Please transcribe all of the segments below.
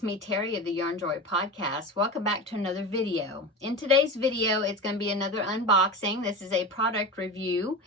it's me, Terry of the Yarn Joy Podcast. Welcome back to another video. In today's video, it's going to be another unboxing. This is a product review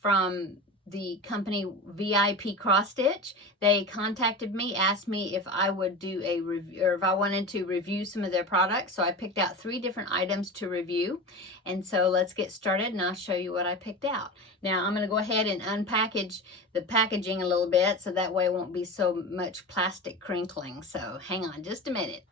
from the company vipcrossstitch. They contacted me, asked me if I would do a review, or if I wanted to review some of their products. So I picked out 3 different items to review. And so let's get started and I'll show you what I picked out. Now I'm going to go ahead and unpackage the packaging a little bit so that way it won't be so much plastic crinkling. So hang on just a minute.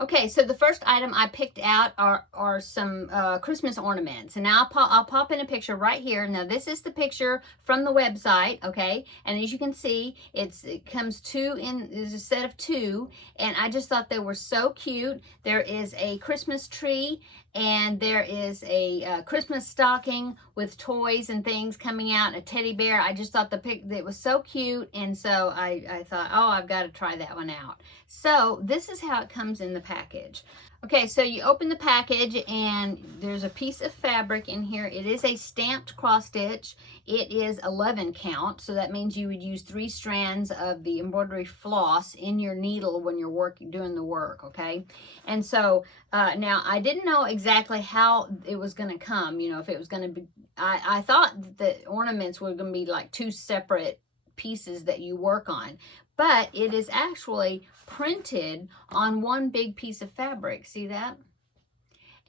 Okay, so the first item I picked out are some Christmas ornaments. And now I'll pop in a picture right here. Now this is the picture from the website, okay? And as you can see, it comes there's a set of 2. And I just thought they were so cute. There is a Christmas tree and there is a Christmas stocking with toys and things coming out, a teddy bear. I just thought it was so cute, and so I thought, oh, I've got to try that one out. So this is how it comes in the package. Okay, so you open the package and there's a piece of fabric in here. It is a stamped cross stitch. It is 11 count, so that means you would use 3 strands of the embroidery floss in your needle when you're doing the work, okay? And so now I didn't know exactly how it was going to come, you know, if it was going to be, I thought the ornaments were going to be like 2 separate pieces that you work on, but it is actually printed on one big piece of fabric. See that?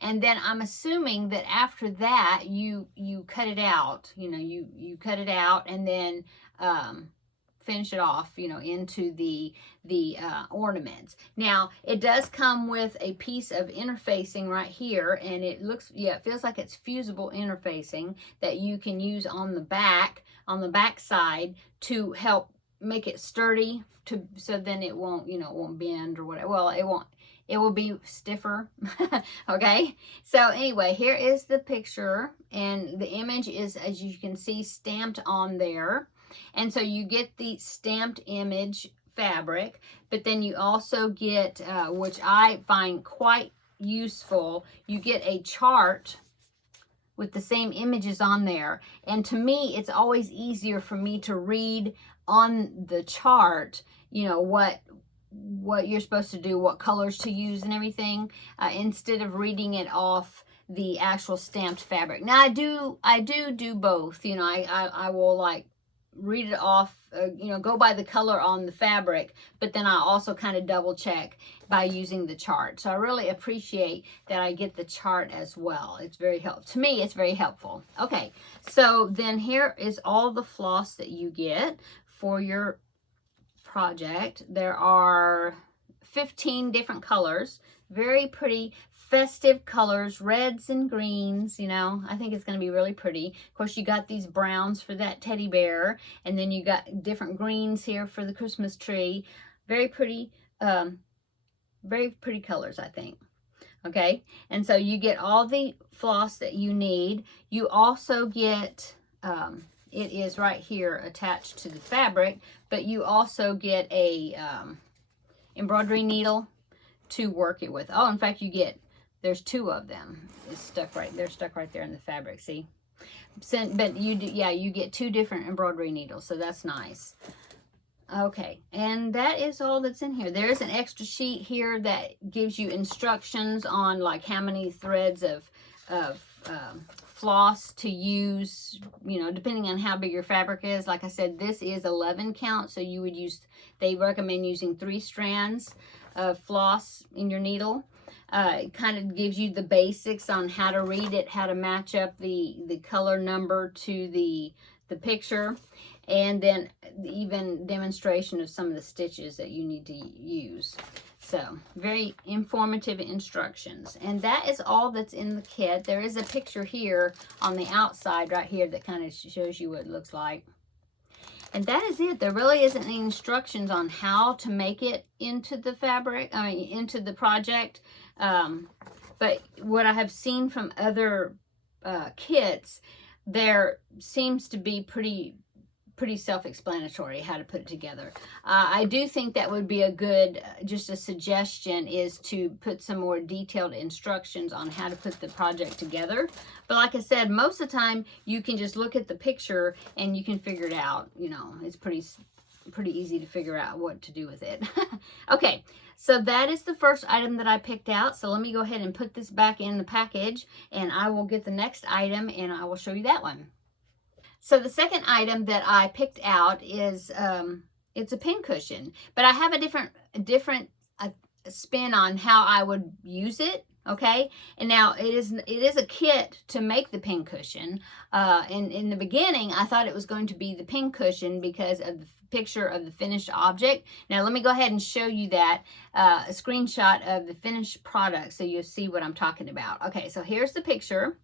And then I'm assuming that after that you cut it out, you know, you cut it out and then finish it off, you know, into the ornaments. Now it does come with a piece of interfacing right here, and it looks, yeah, it feels like it's fusible interfacing that you can use on the back side to help make it sturdy, so then it won't, you know, it won't bend or whatever. Well, it will be stiffer. Okay, so anyway, here is the picture, and the image is, as you can see, stamped on there. And so you get the stamped image fabric, but then you also get, which I find quite useful, you get a chart with the same images on there. And to me, it's always easier for me to read on the chart, you know, what you're supposed to do, what colors to use and everything, instead of reading it off the actual stamped fabric. Now I do both, you know, I will like read it off, you know, go by the color on the fabric, but then I also kind of double check by using the chart. So I really appreciate that I get the chart as well. It's very helpful. To me, it's very helpful. Okay, so then here is all the floss that you get for your project. There are 15 different colors, very pretty festive colors, reds and greens. You know, I think it's going to be really pretty. Of course, you got these browns for that teddy bear, and then you got different greens here for the Christmas tree. Very pretty colors, I think. Okay, and so you get all the floss that you need. You also get it is right here attached to the fabric, but you also get a embroidery needle to work it with. Oh, in fact, there's 2 of them. They're stuck right there in the fabric, see? But you get 2 different embroidery needles, so that's nice. Okay, and that is all that's in here. There's an extra sheet here that gives you instructions on like how many threads of floss to use, you know, depending on how big your fabric is. Like I said, this is 11 count, so you would use, they recommend using 3 strands of floss in your needle. It kind of gives you the basics on how to read it, how to match up the color number to the picture, and then even demonstration of some of the stitches that you need to use. So very informative instructions, and that is all that's in the kit. There is a picture here on the outside right here that kind of shows you what it looks like. And that is it. There really isn't any instructions on how to make it into the fabric, into the project. But what I have seen from other kits, there seems to be pretty self-explanatory how to put it together. I do think that would be a good, just a suggestion, is to put some more detailed instructions on how to put the project together. But like I said, most of the time you can just look at the picture and you can figure it out. You know, it's pretty pretty easy to figure out what to do with it. Okay, so that is the first item that I picked out. So let me go ahead and put this back in the package, and I will get the next item and I will show you that one. So the second item that I picked out is, it's a pincushion, but I have a different spin on how I would use it. Okay, and now it is a kit to make the pincushion. And in the beginning, I thought it was going to be the pincushion because of the picture of the finished object. Now let me go ahead and show you that, a screenshot of the finished product so you'll see what I'm talking about. Okay, so here's the picture.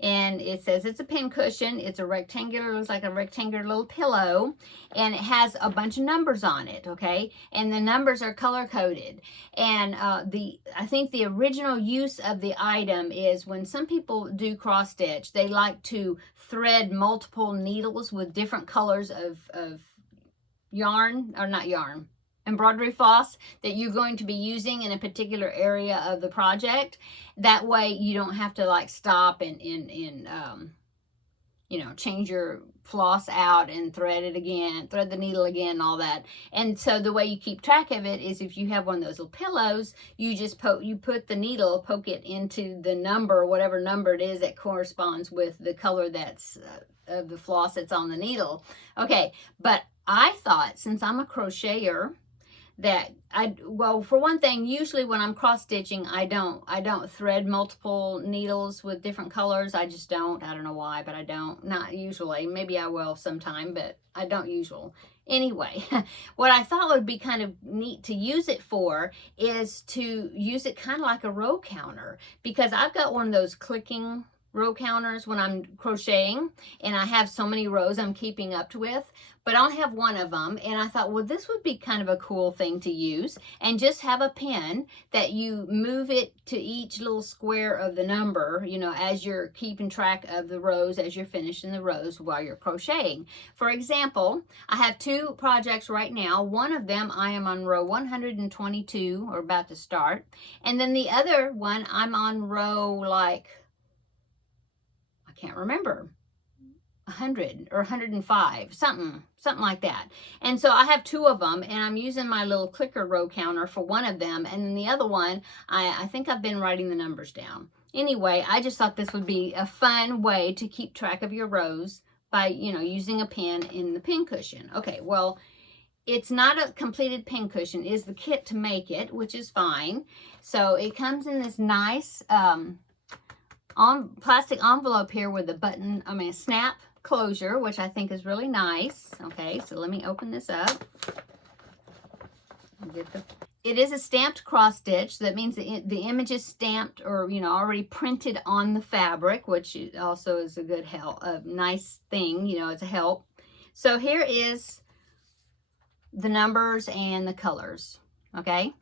And it says it's a pincushion. It's a rectangular, looks like a rectangular little pillow, and it has a bunch of numbers on it, okay? And the numbers are color-coded. And I think the original use of the item is when some people do cross-stitch, they like to thread multiple needles with different colors of yarn, or not yarn, embroidery floss that you're going to be using in a particular area of the project. That way you don't have to like stop and you know, change your floss out and thread it again, thread the needle again, all that. And so the way you keep track of it is if you have one of those little pillows, you just put the needle, poke it into the number, whatever number it is that corresponds with the color that's of the floss that's on the needle. Okay, but I thought, since I'm a crocheter, that well, for one thing, usually when I'm cross stitching, I don't thread multiple needles with different colors. I just don't. I don't know why, but I don't. Not usually. Maybe I will sometime, but I don't usually. Anyway, what I thought would be kind of neat to use it for is to use it kind of like a row counter, because I've got one of those clicking row counters when I'm crocheting, and I have so many rows I'm keeping up with, but I only have one of them. And I thought, well, this would be kind of a cool thing to use, and just have a pin that you move it to each little square of the number, you know, as you're keeping track of the rows, as you're finishing the rows while you're crocheting. For example, I have two projects right now. One of them I am on row 122, or about to start, and then the other one I'm on row, like, can't remember, 100 or 105, something like that. And so I have two of them, and I'm using my little clicker row counter for one of them, and then the other one, I think I've been writing the numbers down. Anyway, I just thought this would be a fun way to keep track of your rows by, you know, using a pin in the pincushion. Okay, well, it's not a completed pincushion. It is the kit to make it, which is fine. So it comes in this nice plastic envelope here with a snap closure, which I think is really nice. Okay, so let me open this up. It is a stamped cross stitch. That means the image is stamped, or, you know, already printed on the fabric, which also is a good help, a nice thing, you know, it's a help. So here is the numbers and the colors, okay?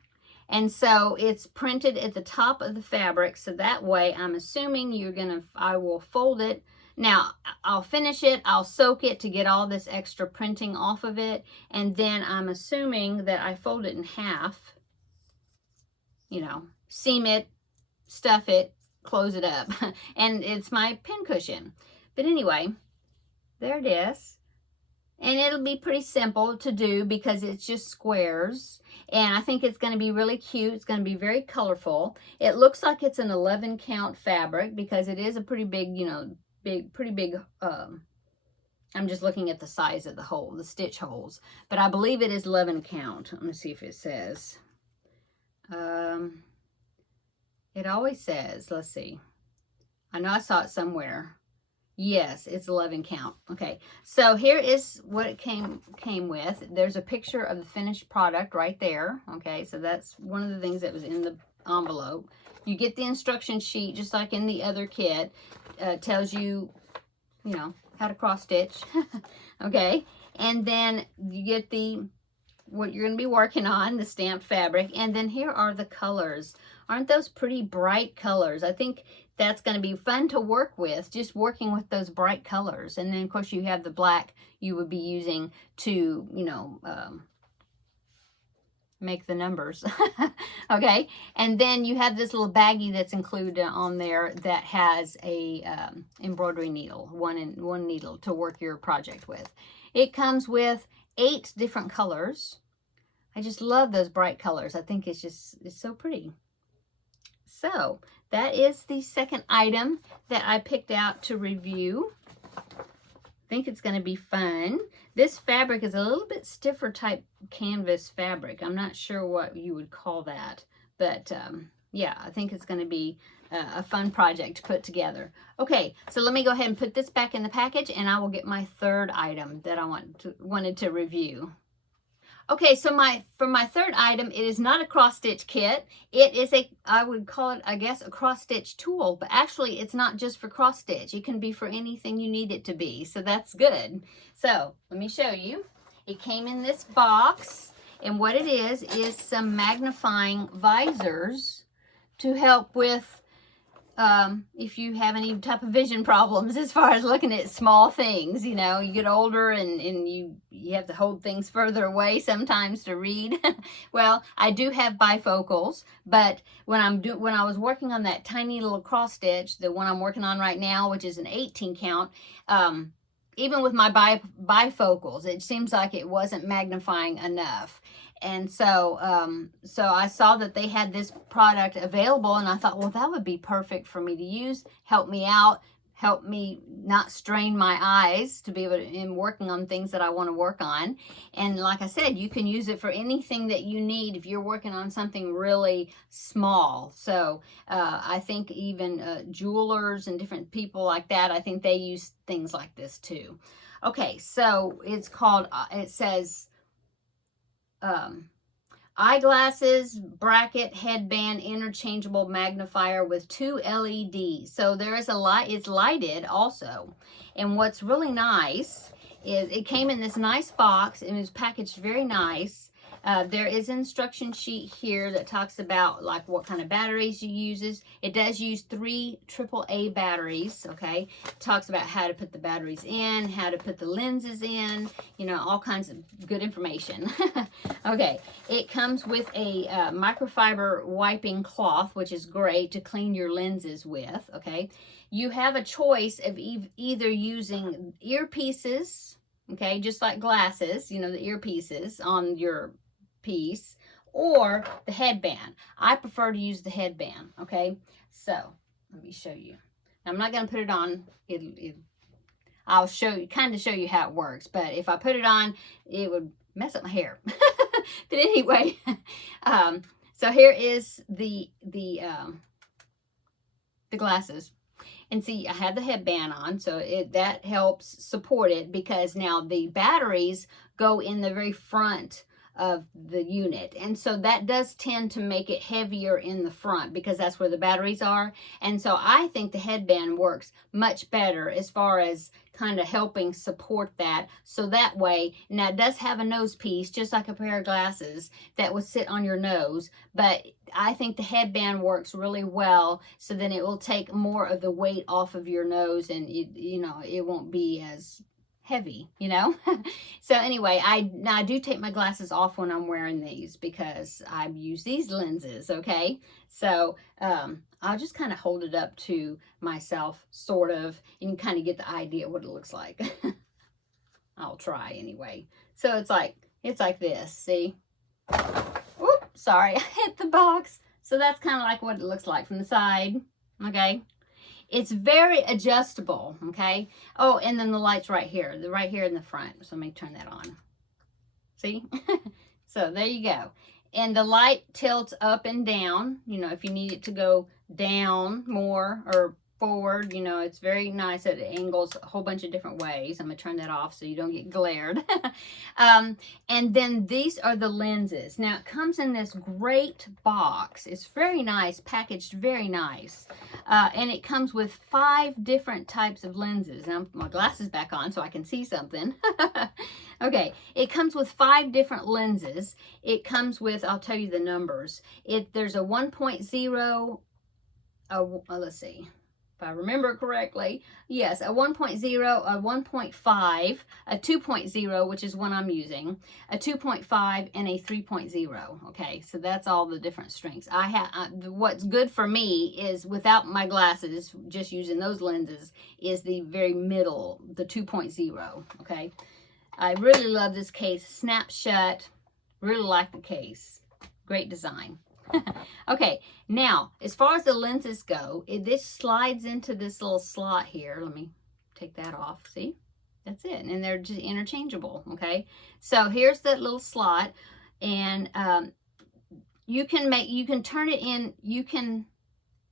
And so it's printed at the top of the fabric, so that way I'm assuming I will fold it. Now, I'll finish it, I'll soak it to get all this extra printing off of it, and then I'm assuming that I fold it in half, you know, seam it, stuff it, close it up, and it's my pincushion. But anyway, there it is. And it'll be pretty simple to do because it's just squares. And I think it's going to be really cute. It's going to be very colorful. It looks like it's an 11 count fabric because it is a pretty big, you know, pretty big, I'm just looking at the size of the hole, the stitch holes. But I believe it is 11 count. Let me see if it says. It always says, let's see. I know I saw it somewhere. Yes, it's 11 count. Okay, so here is what it came with. There's a picture of the finished product right there. Okay, so that's one of the things that was in the envelope. You get the instruction sheet just like in the other kit. Tells you, you know, how to cross stitch. Okay, and then you get what you're going to be working on, the stamped fabric, and then here are the colors. Aren't those pretty bright colors? I think that's going to be fun to work with, just working with those bright colors. And then, of course, you have the black you would be using to, you know, make the numbers. Okay, and then you have this little baggie that's included on there that has a embroidery needle, one needle to work your project with. It comes with 8 different colors. I just love those bright colors. I think it's so pretty. So that is the second item that I picked out to review. I think it's going to be fun. This fabric is a little bit stiffer type canvas fabric. I'm not sure what you would call that, but yeah, I think it's going to be a fun project to put together. Okay, so let me go ahead and put this back in the package, and I will get my third item that I wanted to review. Okay, so for my third item, it is not a cross stitch kit. It is I would call it, I guess, a cross stitch tool, but actually it's not just for cross stitch. It can be for anything you need it to be, so that's good. So let me show you. It came in this box, and what it is some magnifying visors to help with if you have any type of vision problems as far as looking at small things. You know, you get older and you have to hold things further away sometimes to read. Well, I do have bifocals, but when I was working on that tiny little cross stitch, the one I'm working on right now, which is an 18 count, even with my bifocals, it seems like it wasn't magnifying enough. And so, so I saw that they had this product available, and I thought, well, that would be perfect for me to use, help me out, help me not strain my eyes to be able to, in working on things that I want to work on. And like I said, you can use it for anything that you need if you're working on something really small. So I think even jewelers and different people like that, I think they use things like this too. Okay, so it's called, it says, eyeglasses, bracket, headband, interchangeable magnifier with 2 LEDs. So there is a light, it's lighted also. And what's really nice is it came in this nice box and it was packaged very nice. There is an instruction sheet here that talks about like what kind of batteries you uses. It does use 3 AAA batteries, okay? It talks about how to put the batteries in, how to put the lenses in, you know, all kinds of good information. Okay, it comes with a microfiber wiping cloth, which is great to clean your lenses with, okay? You have a choice of either using earpieces, okay, just like glasses, you know, the earpieces on your piece, or the headband. I prefer to use the headband, okay? So let me show you. I'm not going to put it on. I'll show you, kind of show you how it works, but if I put it on, it would mess up my hair. But anyway, so here is the glasses. And see, I have the headband on, so that helps support it, because now the batteries go in the very front of the unit, and so that does tend to make it heavier in the front because that's where the batteries are. And so I think the headband works much better as far as kind of helping support that, so that way, now it does have a nose piece just like a pair of glasses that would sit on your nose, but I think the headband works really well, so then it will take more of the weight off of your nose, and you know, it won't be as heavy, you know. So anyway, I do take my glasses off when I'm wearing these because I use these lenses, okay? So I'll just kind of hold it up to myself, sort of, and you kind of get the idea what it looks like. I'll try anyway. So it's like this, see? Whoop, sorry, I hit the box. So that's kind of like what it looks like from the side, okay? It's very adjustable, okay? Oh, and then the light's right here. They're right here in the front. So let me turn that on. See? So there you go. And the light tilts up and down, you know, if you need it to go down more or forward, you know, it's very nice at angles a whole bunch of different ways. I'm going to turn that off so you don't get glared. And then these are the lenses. Now it comes in this great box. It's very nice, packaged very nice. And it comes with 5 different types of lenses. Now my glasses back on so I can see something. Okay, it comes with 5 different lenses. It comes with, I'll tell you the numbers. There's a 1.0, let's see. If I remember correctly, yes, a 1.0, a 1.5, a 2.0, which is one I'm using, a 2.5, and a 3.0. Okay, so that's all the different strengths. What's good for me is, without my glasses, just using those lenses, is the very middle, the 2.0. Okay, I really love this case. Snaps shut. Really like the case. Great design. Okay, now, as far as the lenses go, this slides into this little slot here. Let me take that off. See? That's it. And they're just interchangeable, okay? So here's that little slot, and you can turn it in, you can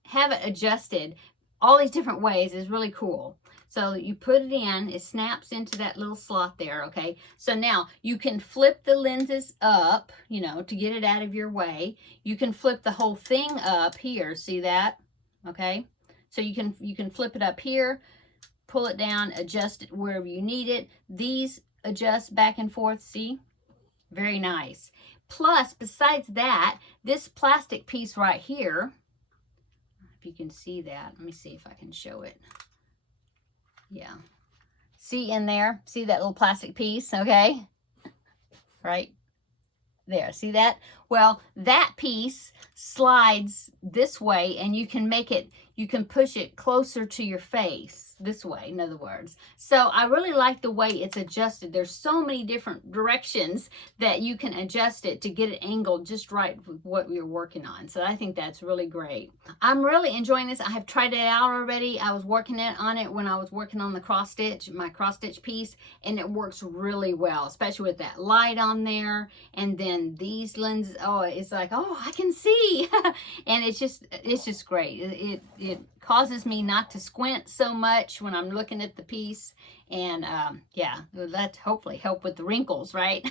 have it adjusted all these different ways. Is really cool. So you put it in, it snaps into that little slot there, okay? So now you can flip the lenses up, you know, to get it out of your way. You can flip the whole thing up here, see that? Okay? So you can flip it up here, pull it down, adjust it wherever you need it. These adjust back and forth, see? Very nice. Plus, besides that, this plastic piece right here, if you can see that, let me see if I can show it. Yeah. See in there? See that little plastic piece? Okay. Right there. See that? Well, that piece slides this way, and you can make it, you can push it closer to your face this way, in other words. So I really like the way it's adjusted. There's so many different directions that you can adjust it to get it angled just right with what you're working on. So I think that's really great. I'm really enjoying this. I have tried it out already. I was working on it when I was working on the cross stitch, my cross stitch piece, and it works really well, especially with that light on there. And then these lenses, oh, it's like, oh, I can see. And it's just great. It causes me not to squint so much when I'm looking at the piece. And yeah, that hopefully help with the wrinkles, right?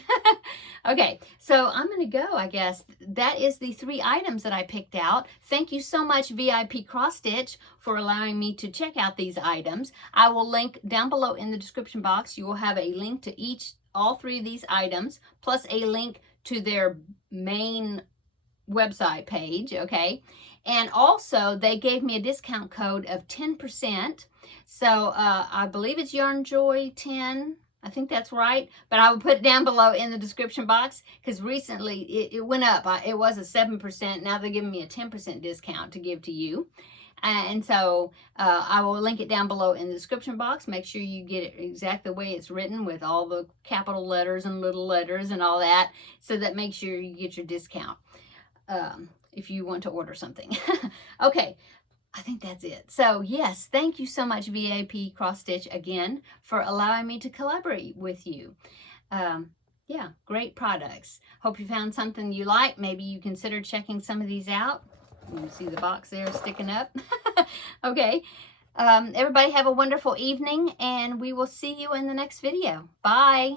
Okay, so I'm going to go, I guess. That is the 3 items that I picked out. Thank you so much, VIP Cross Stitch, for allowing me to check out these items. I will link down below in the description box. You will have a link to all 3 of these items, plus a link to their main website page, okay? And also, they gave me a discount code of 10%. So I believe it's YarnJoy10. I think that's right. But I will put it down below in the description box, because recently it went up. It was a 7%. Now they're giving me a 10% discount to give to you. And so I will link it down below in the description box. Make sure you get it exactly the way it's written, with all the capital letters and little letters and all that. So that makes sure you get your discount if you want to order something. Okay, I think that's it. So yes, thank you so much, VIP Cross Stitch, again, for allowing me to collaborate with you. Yeah, great products. Hope you found something you like. Maybe you consider checking some of these out. You see the box there sticking up. Okay, everybody have a wonderful evening, and we will see you in the next video. Bye.